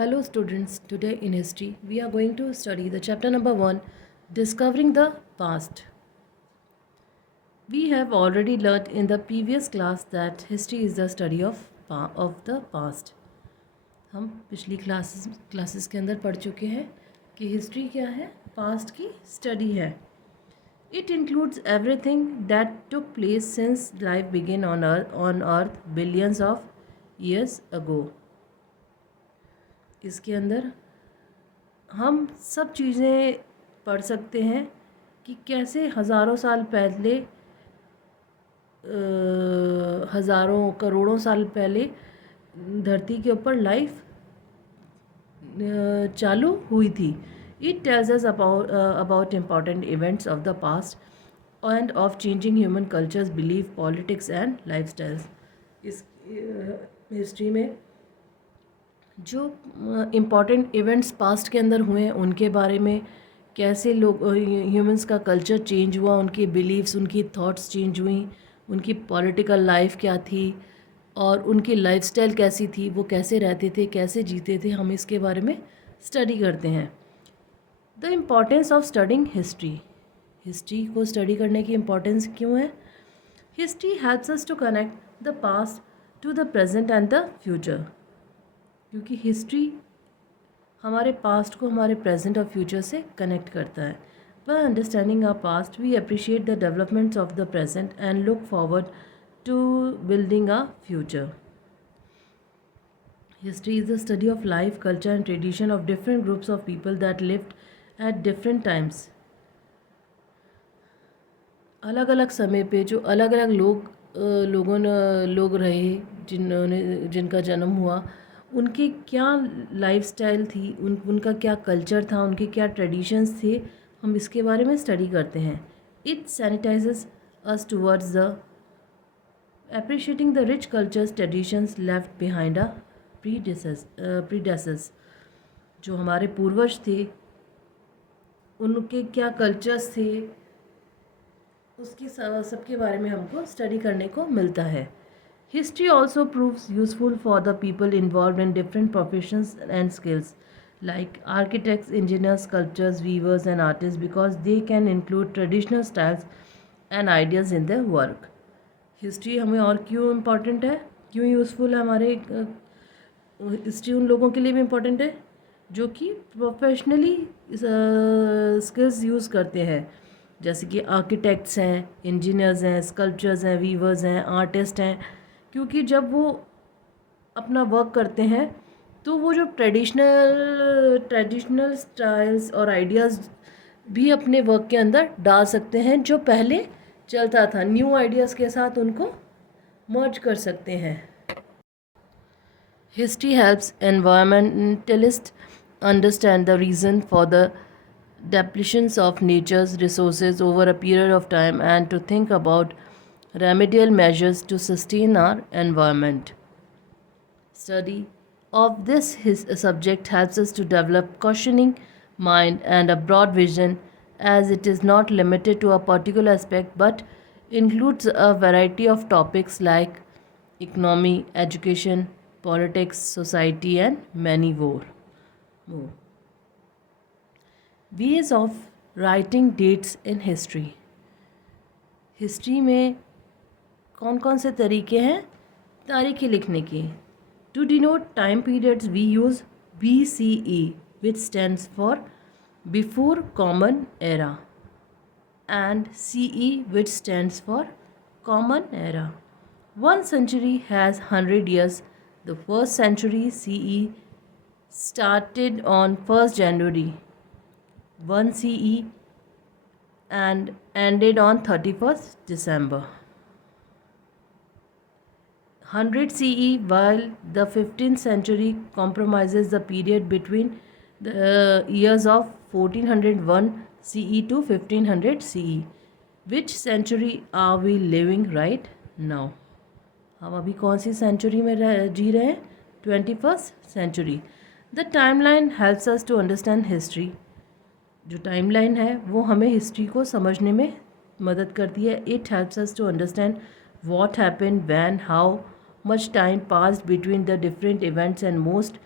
Hello students, today in history we are going to study the chapter number 1, Discovering the Past. We have already learnt in the previous class that history is the study of the past. हम पिछली classes के अंदर पढ़ चुके हैं कि history क्या है, पास्ट की स्टडी है. It includes everything that took place since life began on earth billions of years ago. इसके अंदर हम सब चीज़ें पढ़ सकते हैं कि कैसे हज़ारों साल पहले हज़ारों करोड़ों साल पहले धरती के ऊपर लाइफ चालू हुई थी. It tells us about important events of the past end of changing human cultures, belief, politics and life styles. इस हिस्ट्री में जो इम्पॉर्टेंट इवेंट्स पास्ट के अंदर हुए हैं उनके बारे में, कैसे लोग ह्यूमंस का कल्चर चेंज हुआ, उनके बिलीव्स, उनकी थॉट्स चेंज हुई, उनकी पॉलिटिकल लाइफ क्या थी और उनकी लाइफस्टाइल कैसी थी, वो कैसे रहते थे, कैसे जीते थे, हम इसके बारे में स्टडी करते हैं. The importance of studying history. History को स्टडी करने की इम्पॉर्टेंस क्यों है? History helps us to connect the past to the present and the future. क्योंकि हिस्ट्री हमारे पास्ट को हमारे प्रेजेंट और फ्यूचर से कनेक्ट करता है. By understanding our past we appreciate the developments of the present and look forward to building a future. History is the study of life, culture and tradition of different groups of people that lived at different times. अलग अलग समय पे जो अलग अलग लोग रहे, जिनका जन्म हुआ, उनकी क्या लाइफस्टाइल थी, उनका क्या कल्चर था, उनके क्या ट्रेडिशंस थे, हम इसके बारे में स्टडी करते हैं. It sensitises us towards the appreciating the rich cultures traditions left behind our predecessors. जो हमारे पूर्वज थे उनके क्या कल्चर्स थे, उसकी सबके बारे में हमको स्टडी करने को मिलता है. History also proves useful for the people involved in different professions and skills like architects, engineers, sculptors, weavers and artists because they can include traditional styles and ideas in their work. History हमें और क्यों important है, क्यों useful है हमारे? History उन लोगों के लिए भी इम्पॉर्टेंट है जो कि प्रोफेशनली स्किल्स यूज़ करते हैं, जैसे कि आर्किटेक्ट्स हैं, इंजीनियर्स हैं, स्कल्पचर्स हैं, वीवर्स हैं, आर्टिस्ट हैं. क्योंकि जब वो अपना वर्क करते हैं तो वो जो ट्रेडिशनल स्टाइल्स और आइडियाज़ भी अपने वर्क के अंदर डाल सकते हैं जो पहले चलता था, न्यू आइडियाज़ के साथ उनको मर्ज कर सकते हैं. History helps environmentalist understand the reason for the depletions of nature's resources over a period of time and to think about remedial measures to sustain our environment. Study of this subject helps us to develop questioning mind and a broad vision, as it is not limited to a particular aspect but includes a variety of topics like economy, education, politics, society and many more. Ways of writing dates in history. History में कौन कौन से तरीके हैं तारीखें लिखने के? To denote time periods we use BCE, which stands for Before Common Era, and CE, which stands for Common Era. 1 century has 100 years. The first century CE started on 1st January 1 CE and ended on 31st December 100 CE, while the 15th century comprises the period between the years of 1401 CE to 1500 CE. Which century are we living right now? हम अभी कौन सी century में जी रहे हैं? 21st century. The timeline helps us to understand history. जो timeline है वो हमें हिस्ट्री को समझने में मदद करती है. It helps us to understand what happened, when, how much time passed between the different events and most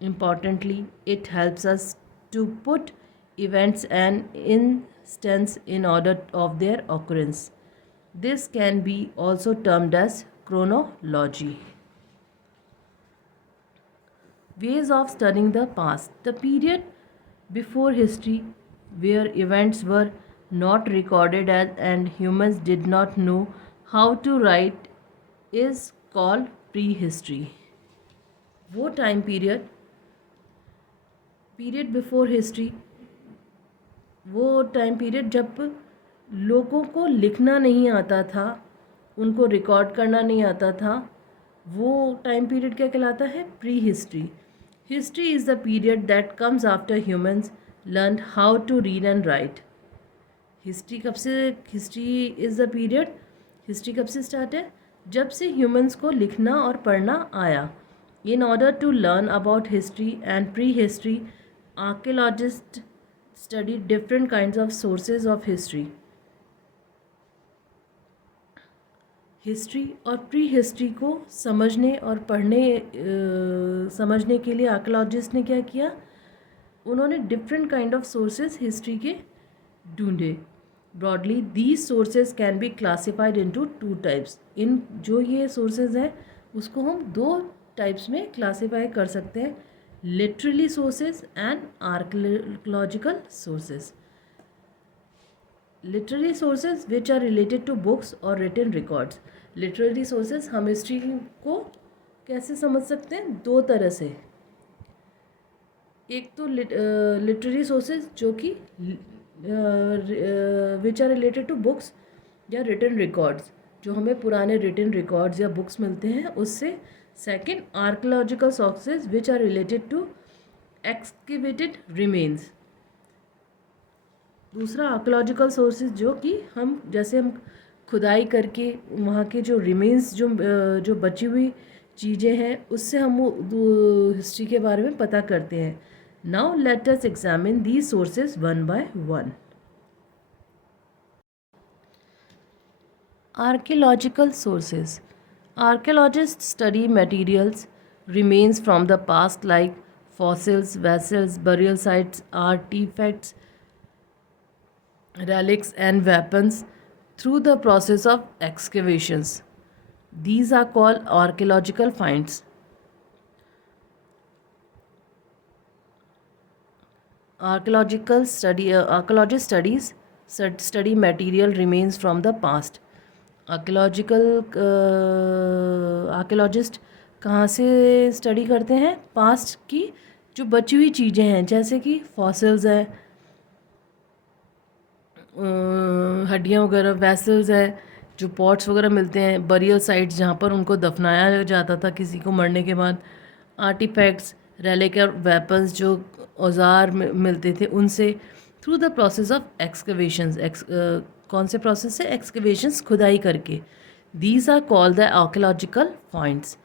Importantly, it helps us to put events and instance in order of their occurrence. This can be also termed as chronology. Ways of studying the past. The period before history, where events were not recorded as, and humans did not know how to write, is called prehistory. वो time period before history, वो time period जब लोगों को लिखना नहीं आता था, उनको रिकॉर्ड करना नहीं आता था, वो टाइम पीरियड क्या कहलाता है? Prehistory. History is the period that comes after humans learn how to read and write. History is the period, history कब से स्टार्ट है? जब से ह्यूमंस को लिखना और पढ़ना आया. In order to learn about history and prehistory, archaeologists study different kinds of sources of history. History और प्री हिस्ट्री को समझने और समझने के लिए आर्कियोलॉजिस्ट ने क्या किया? उन्होंने different kind of sources history के ढूंढे. Broadly these sources can be classified into two types. इन जो ये सोर्सेज हैं उसको हम दो टाइप्स में क्लासीफाई कर सकते हैं: literally sources and archaeological sources. Literary sources which are related to books और रिटन रिकॉर्ड्स. लिटरेरी सोर्सेज हम हिस्ट्री को कैसे समझ सकते हैं? दो तरह से. एक तो लिटरेरी सोर्सेज जो कि which are related to books या रिटन रिकॉर्ड्स, जो हमें पुराने रिटन रिकॉर्ड्स या बुक्स मिलते हैं उससे. Second, archaeological sources which are related to excavated remains. दूसरा आर्कियोलॉजिकल सोर्सेज जो कि हम जैसे हम खुदाई करके वहाँ के जो रिमेन्स जो बची हुई चीज़ें हैं उससे हम हिस्ट्री के बारे में पता करते हैं. Now let us examine these sources one by one. Archaeological sources. Archaeologists study materials, remains from the past like fossils, vessels, burial sites, artifacts, relics, and weapons through the process of excavations. These are called archaeological finds. Archaeologists study material remains from the past. Archaeologist कहाँ से study करते हैं? Past की जो बची हुई चीज़ें हैं, जैसे कि फॉसिल्स हैं, हड्डियाँ वगैरह, वेसल्स हैं, जो पॉट्स वगैरह मिलते हैं, बरियल साइट्स जहाँ पर उनको दफनाया जाता था किसी को मरने के बाद, आर्टिफैक्ट्स, रेलिक और वेपन्स जो औजार मिलते थे उनसे. Through the process of excavations. कौन से प्रोसेस से? एक्सकवेशंस, खुदाई करके. These are called the archaeological finds.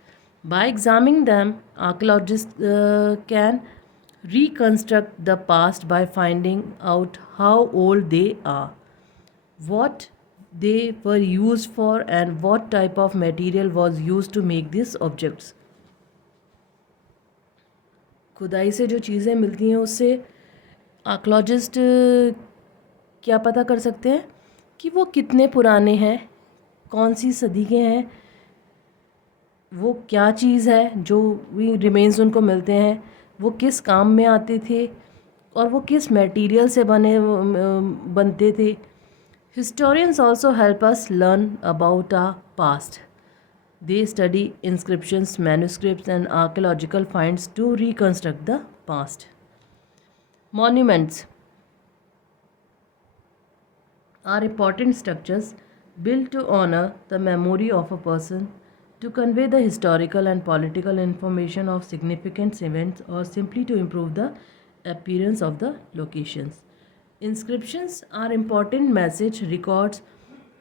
By examining them archaeologist can reconstruct the past by finding out how old they are, what they were used for, and what type of material was used to make these objects. खुदाई से जो चीज़ें मिलती हैं उससे archaeologist क्या पता कर सकते हैं कि वो कितने पुराने हैं, कौन सी सदी के हैं, वो क्या चीज़ है जो भी रिमेन्स उनको मिलते हैं, वो किस काम में आते थे और वो किस मटेरियल से बनते थे. Historians also help us learn about our past. They study inscriptions, manuscripts and archaeological finds to reconstruct the past. Monuments are important structures built to honor the memory of a person, to convey the historical and political information of significant events, or simply to improve the appearance of the locations. Inscriptions are important message records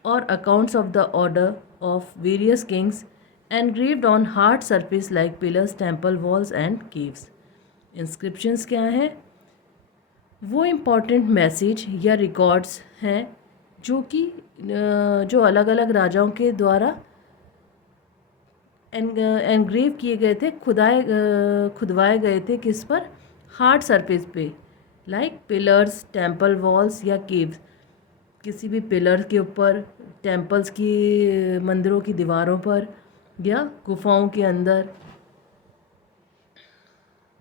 or accounts of the order of various kings engraved on hard surface like pillars, temple walls and caves. Inscriptions क्या है? वो important message या records हैं जो कि जो अलग अलग राजाओं के द्वारा एनग्रेव किए गए थे, खुदवाए गए थे किस पर? हार्ड सरफेस पे, लाइक पिलर्स, टेम्पल वॉल्स या केव्स। किसी भी पिलर के ऊपर, टेम्पल्स की, मंदिरों की दीवारों पर, या गुफाओं के अंदर।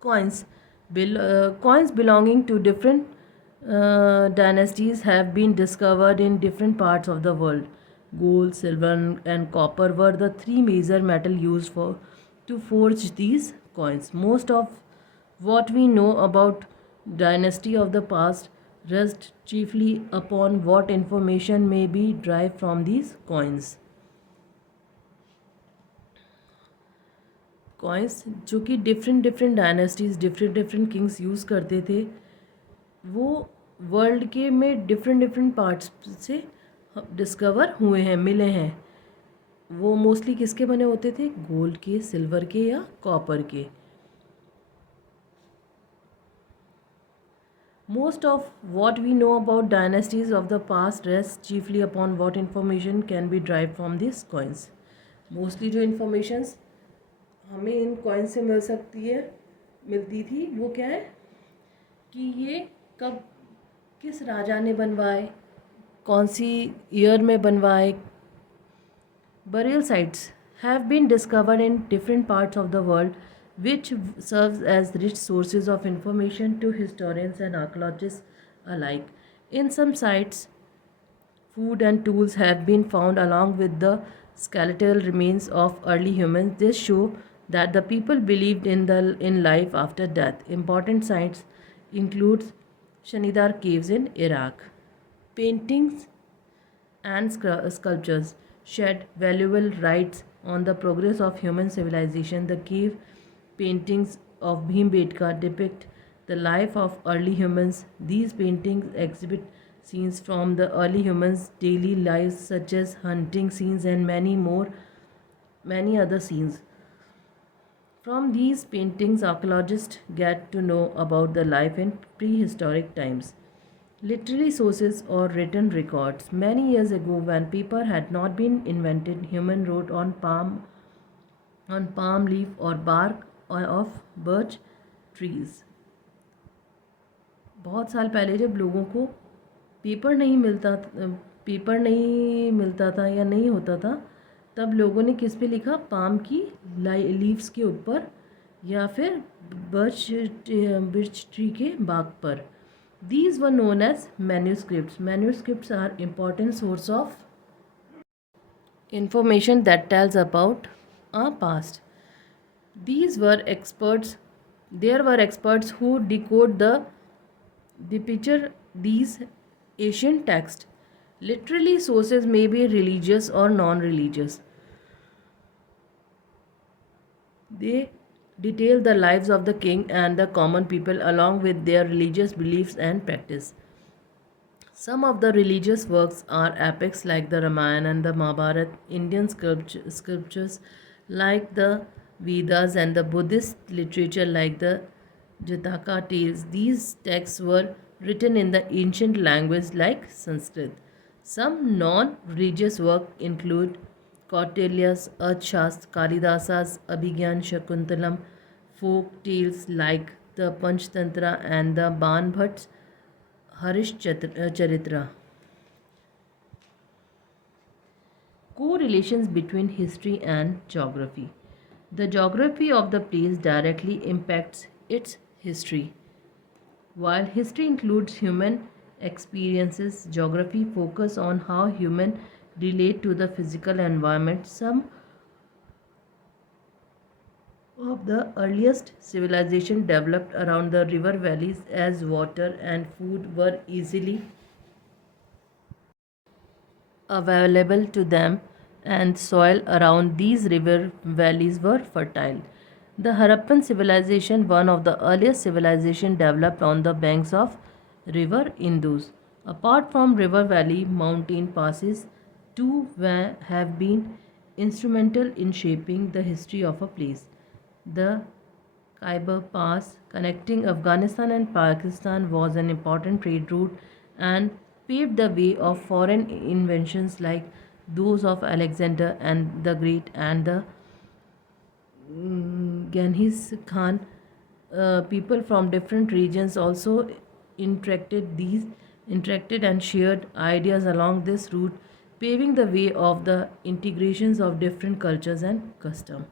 Coins. Coins belonging to different dynasties have been discovered in different parts of the world. Gold, silver, and copper were the three major metal used for to forge these coins. Most of what we know about dynasty of the past rests chiefly upon what information may be derived from these coins. Coins जो कि different different dynasties, different different Kings use करते थे, वो world के में different different parts से discover हुए हैं, मिले हैं। वो मोस्टली किसके बने होते थे? गोल्ड के, सिल्वर के या कॉपर के। Most of what we know about dynasties of the past rests chiefly upon what information can be derived from these coins. Mostly जो informations हमें इन कॉइन से मिलती थी, वो क्या है कि ये कब, किस राजा ने बनवाए, कौन सी ईयर में बनवाए। Burial sites have been discovered in different parts of the world, which serves as rich sources of information to historians and archaeologists alike. In some sites, food and tools have been found along with the skeletal remains of early humans. This show that the people believed in life after death. Important sites include Shanidar caves in Iraq. Paintings and sculptures shed valuable lights on the progress of human civilization. The cave paintings of Bhimbetka depict the life of early humans. These paintings exhibit scenes from the early humans' daily lives, such as hunting scenes and many other scenes. From these paintings, archaeologists get to know about the life in prehistoric times. Literary sources or written records. Many years ago, when paper had not been invented, humans wrote on palm leaf or bark of birch trees. बहुत साल पहले जब लोगों को paper नहीं मिलता paper नहीं मिलता था या नहीं होता था, तब लोगों ने किस पे लिखा? पाम की लीव्स के ऊपर या फिर बर्च बिर्च ट्री के बाग पर। These were known as manuscripts. Manuscripts are important source of information that tells about our past. These were experts. There were experts who decode the picture these ancient texts. Literally sources may be religious or non-religious. They detail the lives of the king and the common people along with their religious beliefs and practice. Some of the religious works are epics like the Ramayana and the Mahabharata, Indian scriptures like the Vedas, and the Buddhist literature like the Jataka tales. These texts were written in the ancient language like Sanskrit. Some non-religious work include Kautilya's Arthashastra, Kalidasa's Abhigyan Shakuntalam, folk tales like the Panchtantra, and the Ban Bhatt's Harish Charitra. Correlations between history and geography. The geography of the place directly impacts its history. While history includes human experiences, geography focuses on how humans relate to the physical environment. Some of the earliest civilization developed around the river valleys as water and food were easily available to them, and soil around these river valleys were fertile. The Harappan civilization, one of the earliest civilizations, developed on the banks of river Indus. Apart from river valley mountain passes, too have been instrumental in shaping the history of a place. The Khyber Pass, connecting Afghanistan and Pakistan, was an important trade route and paved the way of foreign inventions like those of Alexander and the Great and the Genghis Khan, people from different regions also interacted and shared ideas along this route, paving the way of the integrations of different cultures and custom.